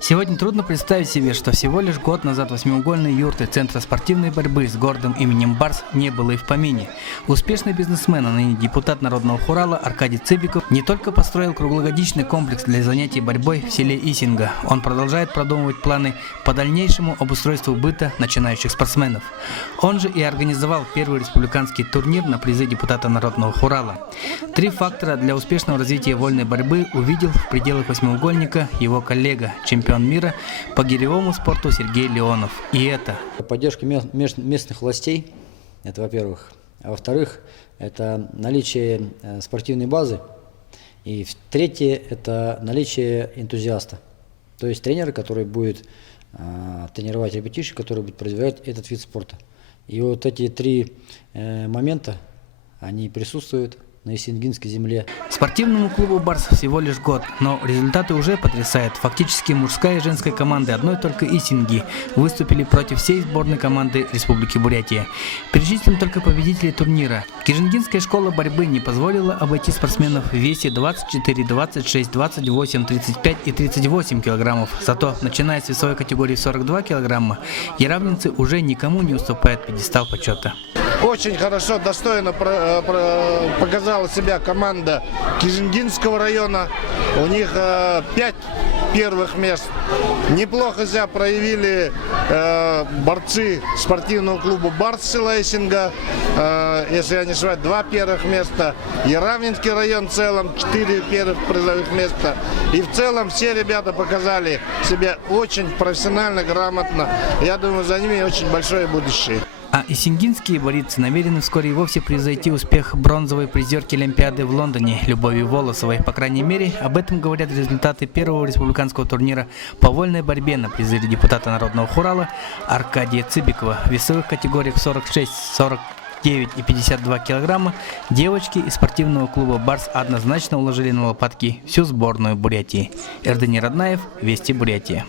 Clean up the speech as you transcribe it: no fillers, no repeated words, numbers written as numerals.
Сегодня трудно представить себе, что всего лишь год назад восьмиугольной юрты Центра спортивной борьбы с гордым именем Барс не было и в помине. Успешный бизнесмен, а ныне депутат Народного Хурала Аркадий Цыбиков не только построил круглогодичный комплекс для занятий борьбой в селе Исинга, он продолжает продумывать планы по дальнейшему обустройству быта начинающих спортсменов. Он же и организовал первый республиканский турнир на призы депутата Народного Хурала. 3 фактора для успешного развития вольной борьбы увидел в пределах восьмиугольника его коллега, чемпион мира по гиревому спорту Сергей Леонов. И это поддержка местных властей, это во-первых. А во-вторых, это наличие спортивной базы. И третье, это наличие энтузиаста. То есть тренера, который будет тренировать ребятишек, который будет развивать этот вид спорта. И вот эти 3 момента, они присутствуют на Исингинской земле. Спортивному клубу «Барс» всего лишь год, но результаты уже потрясают. Фактически мужская и женская команды одной только Исинги выступили против всей сборной команды Республики Бурятия. Перечислим только победителей турнира. Кижингинская школа борьбы не позволила обойти спортсменов в весе 24, 26, 28, 35 и 38 килограммов. Зато, начиная с весовой категории 42 килограмма, яравнинцы уже никому не уступают пьедестал почета. Очень хорошо, достойно показала себя команда Кижингинского района. У них 5 первых мест. Неплохо себя проявили борцы спортивного клуба «Барс» села Исинга. Если я не ошибаюсь, 2 первых места. Яравнинский район в целом 4 первых призовых места. И в целом все ребята показали себя очень профессионально, грамотно. Я думаю, за ними очень большое будущее. А исингинские борцы намерены вскоре и вовсе превзойти успех бронзовой призерки Олимпиады в Лондоне Любови Волосовой. По крайней мере, об этом говорят результаты первого республиканского турнира по вольной борьбе на призы депутата Народного Хурала Аркадия Цыбикова. В весовых категориях 46, 49 и 52 килограмма девочки из спортивного клуба «Барс» однозначно уложили на лопатки всю сборную Бурятии. Эрдэнир Раднаев, Вести Бурятия.